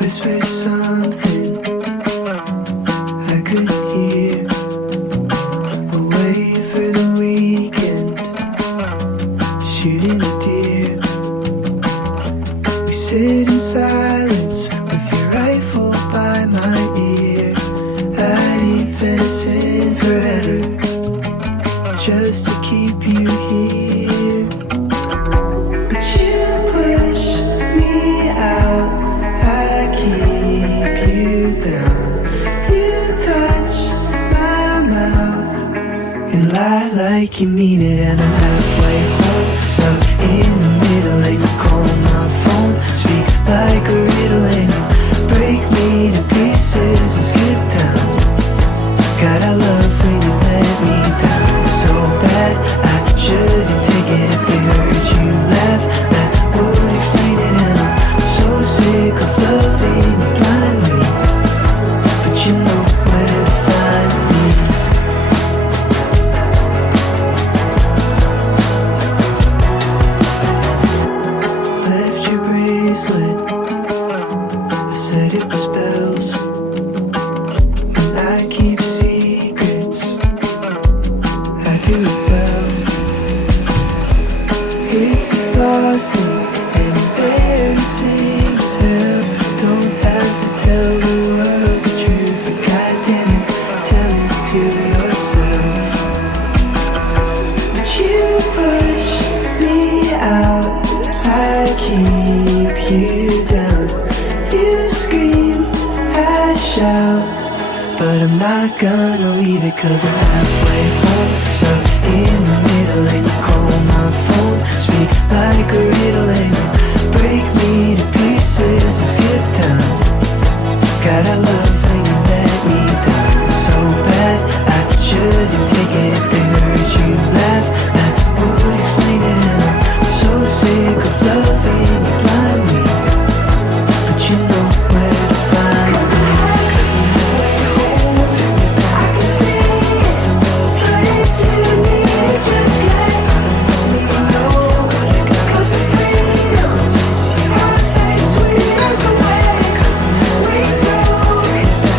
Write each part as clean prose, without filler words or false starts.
Whisper something I could hear. We'll wait for the weekend, shooting a deer. We sit in silence with your rifle by my ear. I'd eat venison forever just to keep you here. But you push me out, I keep you down. You touch my mouth and lie like you mean it, and I'm halfway home, stuck in the middle, and you call my phone, speak like a riddle, and you break me to pieces and skip town. God, I love when you let me down so bad. I shouldn't take it if they heard you laugh. That would explain it, and I'm so sick of loving you blindly, but you know where to find me. Left your bracelet, I said it was bells, and I keep secrets, I do it well. It's exhausting and embarrassing as hell. Don't have to tell the world the truth, but goddamn it, tell it to yourself. But you push me out, I keep you down. You scream, I shout, but I'm not gonna leave it, 'cause I'm halfway home, stuck in the middle, and you call my phone, speak like a riddle, and you break me to pieces and skip town. God, I love when you let me down so bad. I shouldn't take it if they heard you laugh. That would explain it, and I'm so sick of loving you blindly, but you know where to find me. 'Cause I'm halfway home, back to still love you. I don't know what I got to say, I still miss you. It's okay, 'cause I'm halfway, 3 back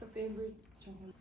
What's your favorite chocolate?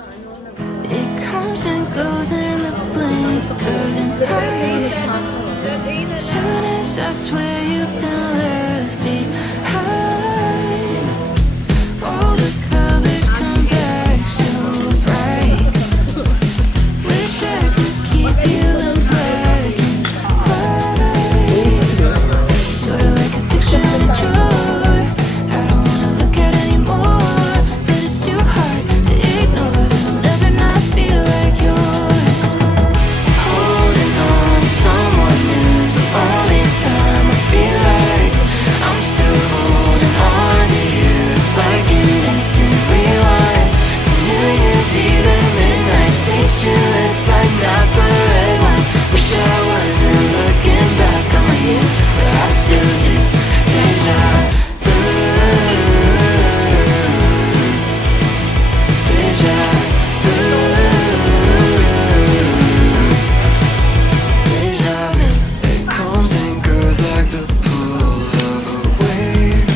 It comes and goes in the blink of an eye. Soon as I swear you've been left behind, all the colors come back so bright. Wish I could keep you in black and white, sort of like a picture in a drawer. I don't wanna look at anymore, but it's too hard to ignore that I'll never not feel like yours. Holding on to someone new's the only time I feel like I'm still holding on to you. It's like an instant rewind to New Year's Eve at midnight. Taste your lips like Napa red wine. Wish I wasn't looking back on you, but I still do. Deja vu, deja vu, deja vu. It comes and goes like the pull of a wave.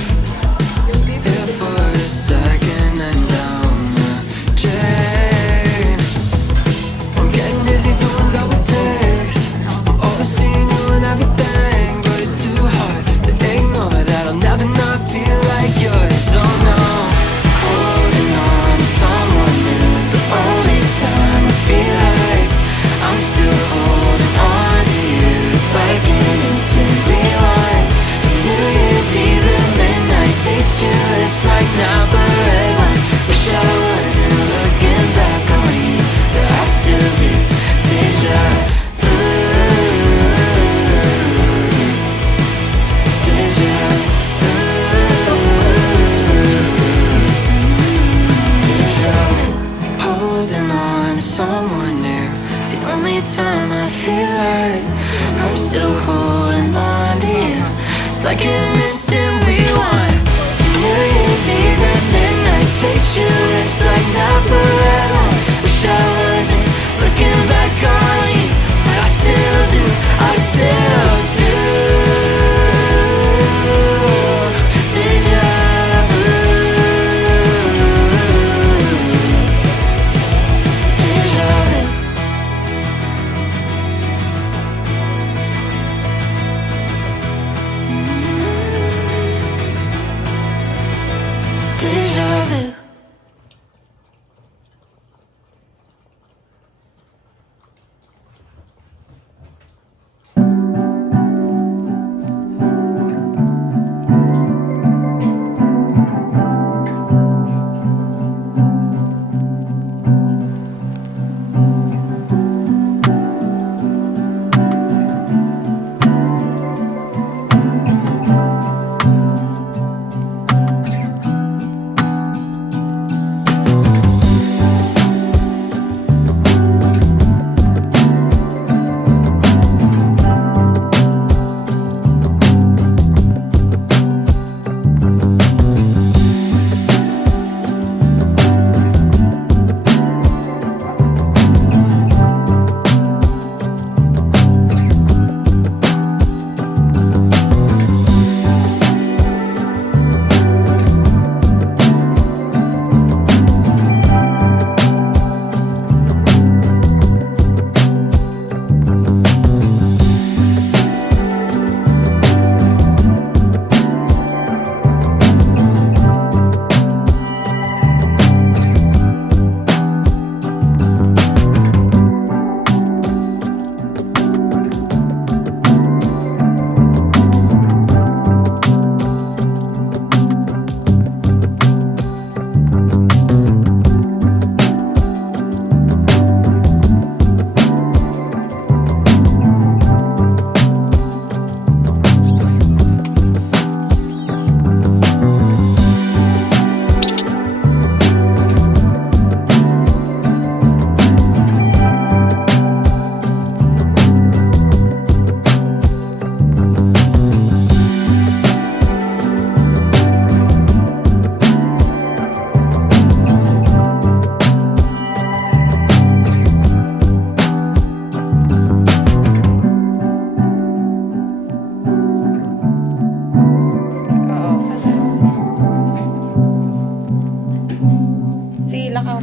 Here for a second and down the drain. I'm getting dizzy doing double takes. I'm overseeing you and everything, but it's too hard to ignore that I'll never not feel like yours. Oh no, holding on to someone new's the only time I feel like I'm still holding on to you. It's like an instant rewind to New Year's Eve at midnight. Taste your lips like Napa red wine. Wish I wasn't looking back on you, but I still do. Deja vu, deja vu, deja vu. Holding on to someone new, it's the only time I feel like I'm still holding on to you. It's like an instant rewind to New Year's Eve at midnight. Taste your lips like Napa red wine. Wish I wasn't looking back on you, but I still do, I still do. Deja vu, deja vu. Deja vu. Si Lakaw.